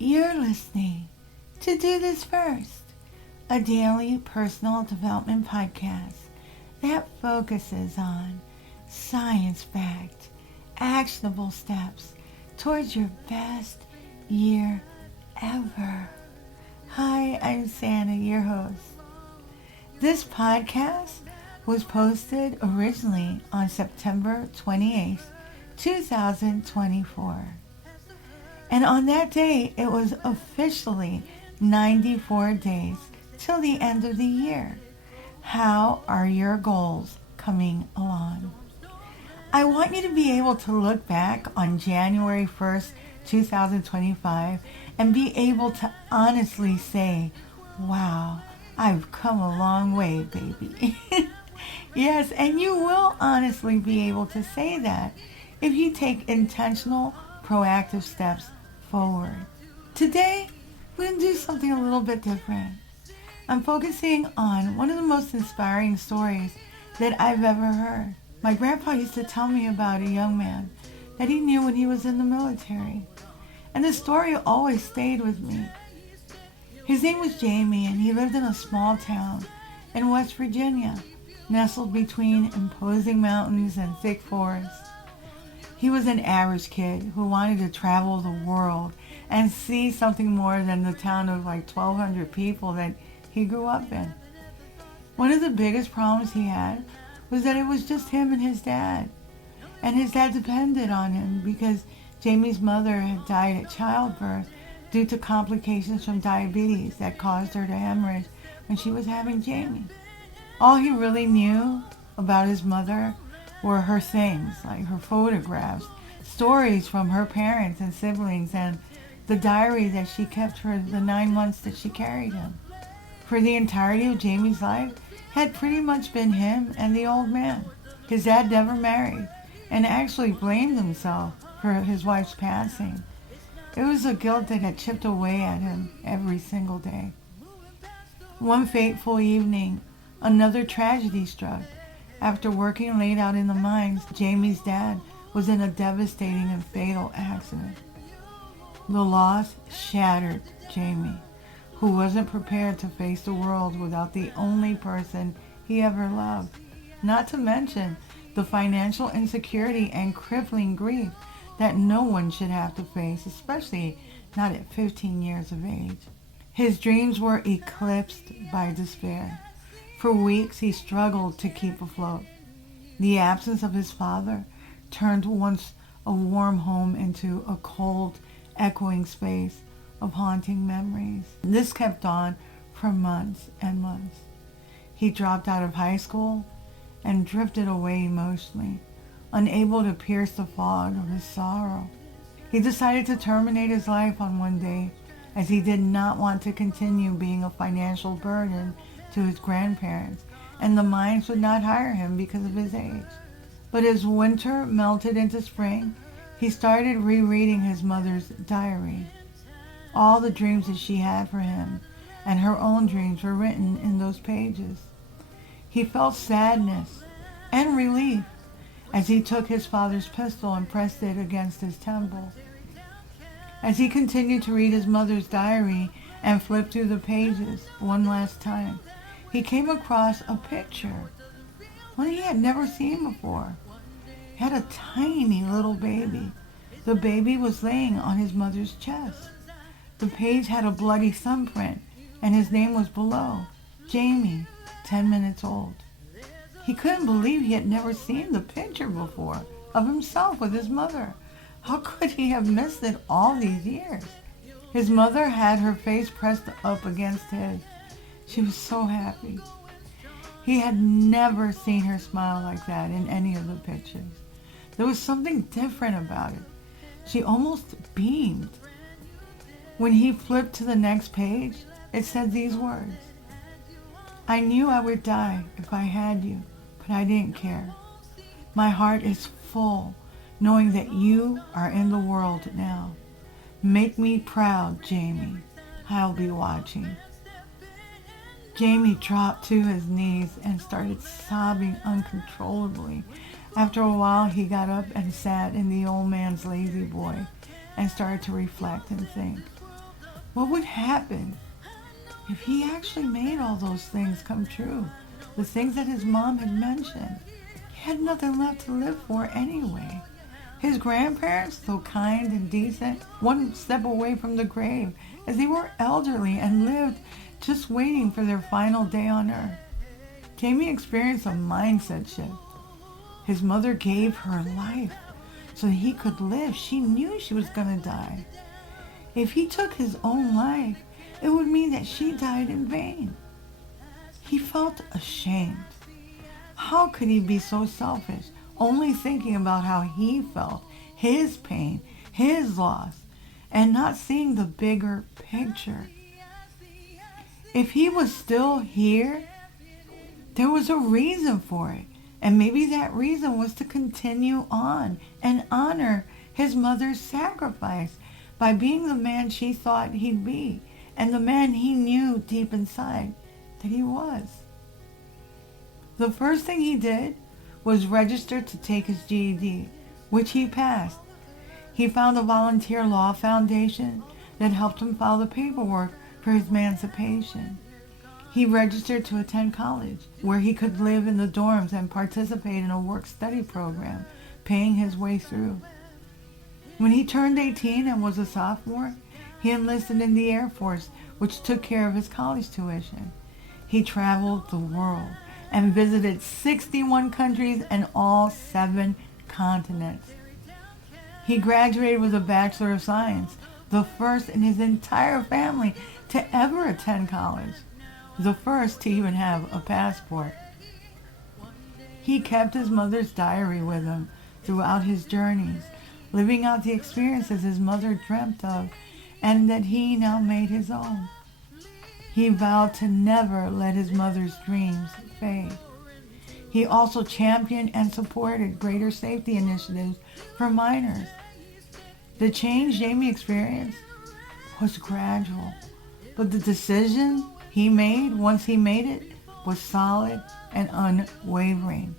You're listening to Do This First, a daily personal development podcast that focuses on science-backed, actionable steps towards your best year ever. Hi, I'm Santa, your host. This podcast was posted originally on September 28th, 2024. And on that day, it was officially 94 days till the end of the year. How are your goals coming along? I want you to be able to look back on January 1st, 2025 and be able to honestly say, wow, I've come a long way, baby. Yes, and you will honestly be able to say that if you take intentional, proactive steps forward. Today, we're going to do something a little bit different. I'm focusing on one of the most inspiring stories that I've ever heard. My grandpa used to tell me about a young man that he knew when he was in the military. And the story always stayed with me. His name was Jamie, and he lived in a small town in West Virginia, nestled between imposing mountains and thick forests. He was an average kid who wanted to travel the world and see something more than the town of like 1,200 people that he grew up in. One of the biggest problems he had was that it was just him and his dad. And his dad depended on him because Jamie's mother had died at childbirth due to complications from diabetes that caused her to hemorrhage when she was having Jamie. All he really knew about his mother were her things, like her photographs, stories from her parents and siblings, and the diary that she kept for the 9 months that she carried him. For the entirety of Jamie's life had pretty much been him and the old man. His dad never married and actually blamed himself for his wife's passing. It was a guilt that had chipped away at him every single day. One fateful evening, another tragedy struck. After working late out in the mines, Jamie's dad was in a devastating and fatal accident. The loss shattered Jamie, who wasn't prepared to face the world without the only person he ever loved. Not to mention the financial insecurity and crippling grief that no one should have to face, especially not at 15 years of age. His dreams were eclipsed by despair. For weeks, he struggled to keep afloat. The absence of his father turned once a warm home into a cold, echoing space of haunting memories. This kept on for months and months. He dropped out of high school and drifted away emotionally, unable to pierce the fog of his sorrow. He decided to terminate his life on one day, as he did not want to continue being a financial burden to his grandparents, and the mines would not hire him because of his age. But as winter melted into spring, he started rereading his mother's diary. All the dreams that she had for him and her own dreams were written in those pages. He felt sadness and relief as he took his father's pistol and pressed it against his temple. As he continued to read his mother's diary and flip through the pages one last time, he came across a picture, one he had never seen before. He had a tiny little baby. The baby was laying on his mother's chest. The page had a bloody thumbprint, and his name was below, Jamie, 10 minutes old. He couldn't believe he had never seen the picture before of himself with his mother. How could he have missed it all these years? His mother had her face pressed up against his. She was so happy. He had never seen her smile like that in any of the pictures. There was something different about it. She almost beamed. When he flipped to the next page, it said these words: "I knew I would die if I had you, but I didn't care. My heart is full knowing that you are in the world now. Make me proud, Jamie. I'll be watching." Jamie dropped to his knees and started sobbing uncontrollably. After a while, he got up and sat in the old man's lazy boy and started to reflect and think. What would happen if he actually made all those things come true? The things that his mom had mentioned. He had nothing left to live for anyway. His grandparents, though kind and decent, one step away from the grave, as they were elderly and lived just waiting for their final day on earth. Jamie experienced a mindset shift. His mother gave her life so that he could live. She knew she was going to die. If he took his own life, it would mean that she died in vain. He felt ashamed. How could he be so selfish, only thinking about how he felt, his pain, his loss, and not seeing the bigger picture? If he was still here, there was a reason for it. And maybe that reason was to continue on and honor his mother's sacrifice by being the man she thought he'd be and the man he knew deep inside that he was. The first thing he did was register to take his GED, which he passed. He found a volunteer law foundation that helped him file the paperwork for his emancipation. He registered to attend college, where he could live in the dorms and participate in a work-study program, paying his way through. When he turned 18 and was a sophomore, he enlisted in the Air Force, which took care of his college tuition. He traveled the world and visited 61 countries and all 7 continents. He graduated with a Bachelor of Science, the first in his entire family to ever attend college, the first to even have a passport. He kept his mother's diary with him throughout his journeys, living out the experiences his mother dreamt of and that he now made his own. He vowed to never let his mother's dreams fade. He also championed and supported greater safety initiatives for minors. The change Jamie experienced was gradual, but the decision he made once he made it was solid and unwavering.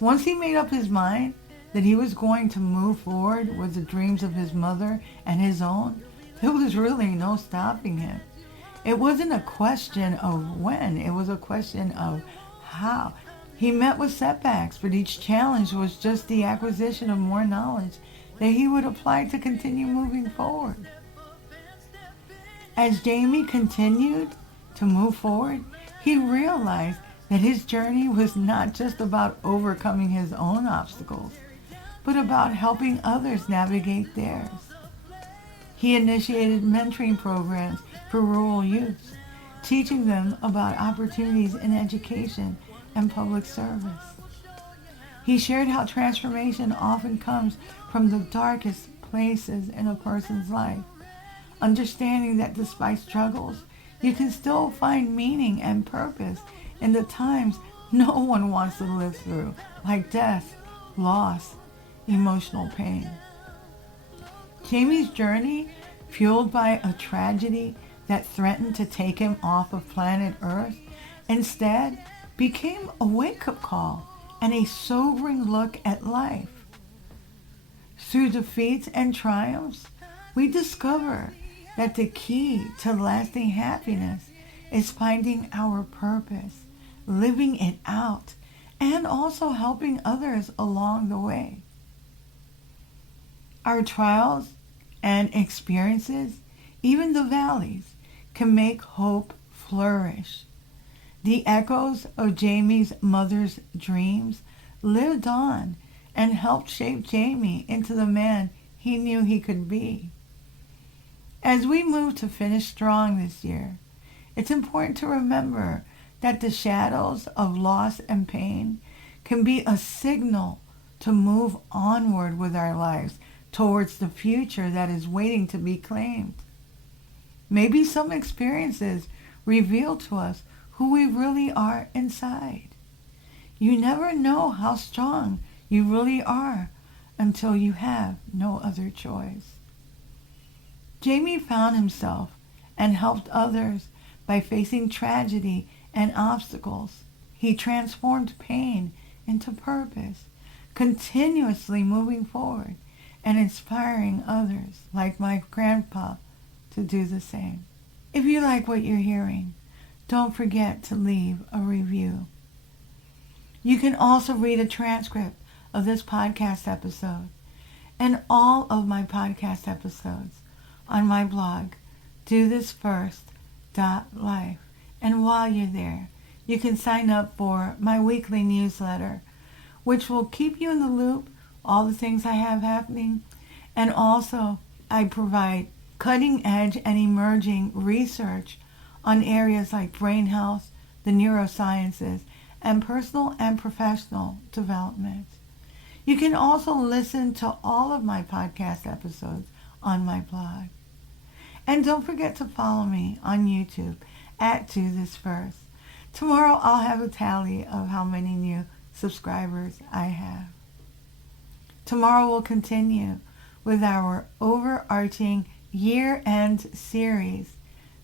Once he made up his mind that he was going to move forward with the dreams of his mother and his own, there was really no stopping him. It wasn't a question of when, it was a question of how. He met with setbacks, but each challenge was just the acquisition of more knowledge that he would apply to continue moving forward. As Jamie continued to move forward, he realized that his journey was not just about overcoming his own obstacles, but about helping others navigate theirs. He initiated mentoring programs for rural youths, teaching them about opportunities in education and public service. He shared how transformation often comes from the darkest places in a person's life, understanding that despite struggles, you can still find meaning and purpose in the times no one wants to live through, like death, loss, emotional pain. Jamie's journey, fueled by a tragedy that threatened to take him off of planet Earth, instead became a wake-up call and a sobering look at life. Through defeats and triumphs, we discover that the key to lasting happiness is finding our purpose, living it out, and also helping others along the way. Our trials and experiences, even the valleys, can make hope flourish. The echoes of Jamie's mother's dreams lived on and helped shape Jamie into the man he knew he could be. As we move to finish strong this year, it's important to remember that the shadows of loss and pain can be a signal to move onward with our lives towards the future that is waiting to be claimed. Maybe some experiences reveal to us who we really are inside. You never know how strong you really are until you have no other choice. Jamie found himself and helped others by facing tragedy and obstacles. He transformed pain into purpose, continuously moving forward and inspiring others, like my grandpa, to do the same. If you like what you're hearing, don't forget to leave a review. You can also read a transcript of this podcast episode and all of my podcast episodes on my blog, dothisfirst.life. And while you're there, you can sign up for my weekly newsletter, which will keep you in the loop, all the things I have happening. And also, I provide cutting edge and emerging research on areas like brain health, the neurosciences, and personal and professional development. You can also listen to all of my podcast episodes on my blog. And don't forget to follow me on YouTube at Do This First. Tomorrow I'll have a tally of how many new subscribers I have. Tomorrow we'll continue with our overarching year-end series,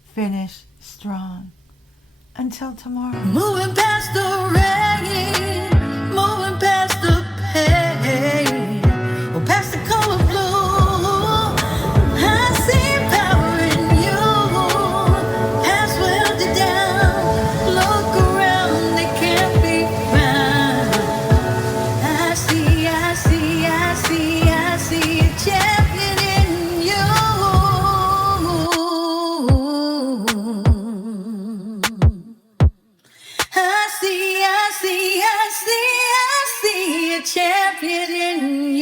Finish Strong. Until tomorrow. Moving past the rain, moving past the pain, or past the color blue. I see power in you. Past welded down. Look around, they can't be found. I see a champion in you. I see a champion in you.